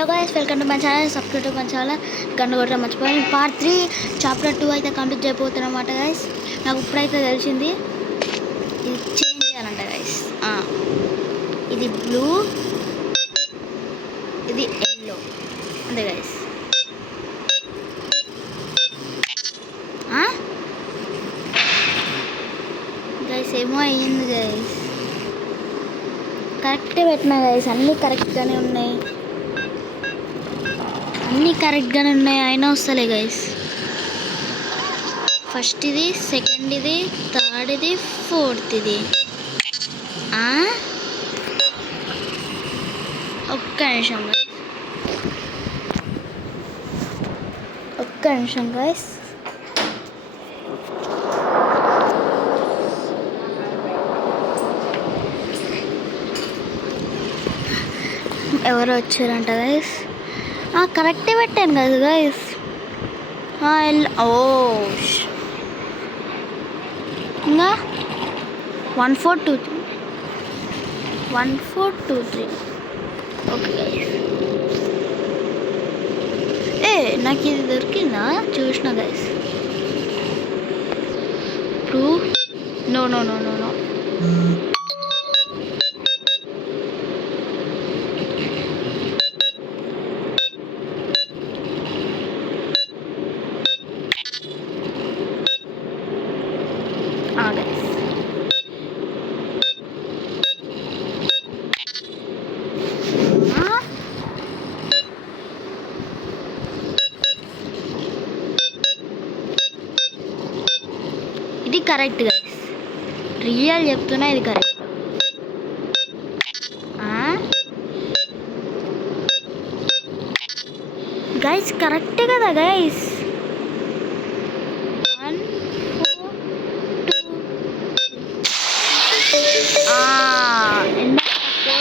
Hello guys, welcome to my channel. Subscribe to my channel. గంట కొట్టడం మర్చిపోయాను. పార్ట్ 3 చాప్టర్ 2 అయితే కంప్లీట్ అయిపోతున్నమాట గైస్. నాకు ఇప్పుడైతే తెలిసింది ఇది చేంజ్ చేయాలంట గైస్. ఇది బ్లూ, ఇది ఎల్లో అంతే గైస్. గైస్ ఏమో అయ్యింది గైస్. కరెక్టే పెట్టినా గైస్, అన్నీ కరెక్ట్గానే ఉన్నాయి, అయినా వస్తలే గైస్. ఫస్ట్ ఇది, సెకండ్ ఇది, థర్డ్ ఇది, ఫోర్త్ ఇది. ఒక్క నిమిషం గైస్. ఎవరు వచ్చారంట గైస్. కరెక్టే పెట్టాను కదా గైస్. ఇంకా 1423 ఓకే గైస్. నాకు ఇది దొరికిందా చూసిన గైస్. నో ఇది కరెక్ట్ గైస్, రియల్ చెప్తున్నా, ఇది కరెక్ట్ గైస్. కరెక్టే కదా గైస్. 1 4 2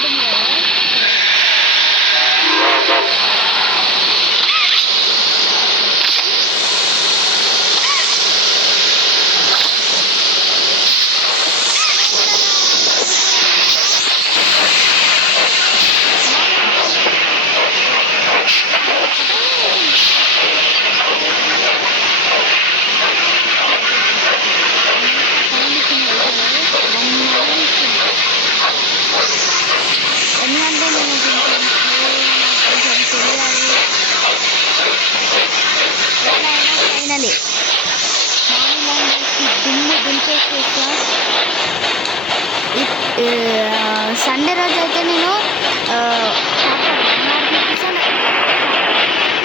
సండే రోజు అయితే నేను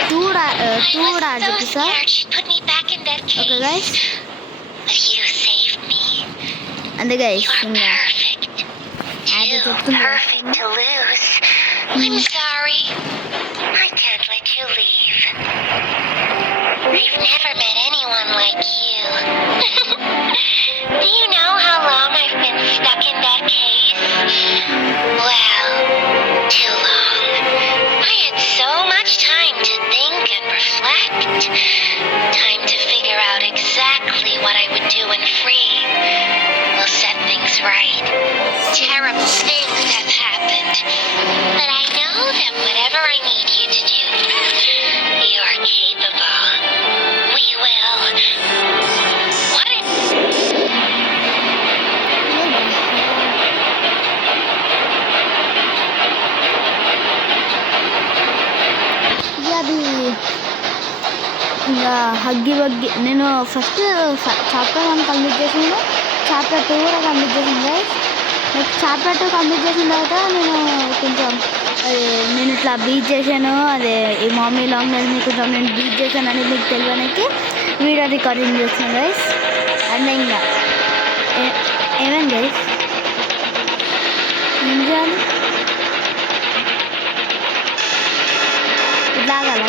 టూ చూపిస్తా. ఓకే గైస్, అంతే గైస్. ఇంకా అది చెప్తుంది. I've never met anyone like you. Do you know how long I've been stuck in that case? Well, too long. I had so much time to think and reflect. Time to figure out exactly what I would do when free. We'll set things right. Terrible things have happened. But I know that whatever I need you to do, you're capable. We will. What is... అది ఇంకా హగ్గి నేను first chapter 1 కంప్లీట్ చేసాను, చాప్టర్ 2 కూడా కంప్లీట్ చేసాను guys. Next chapter 2 కంప్లీట్ చేసిన తర్వాత నేను ఇట్లా బీచ్ చేశాను, అదే ఈ మమ్మీ లాంగ్ నేను కొంచెం నేను బీచ్ చేశాను అనేది మీకు తెలియడానికి వీడియో రికార్డింగ్ చేస్తాను గైస్. అండ్ ఇంకా ఏమేమి గైస్ ఏం చేయాలి, ఇట్లా కాదా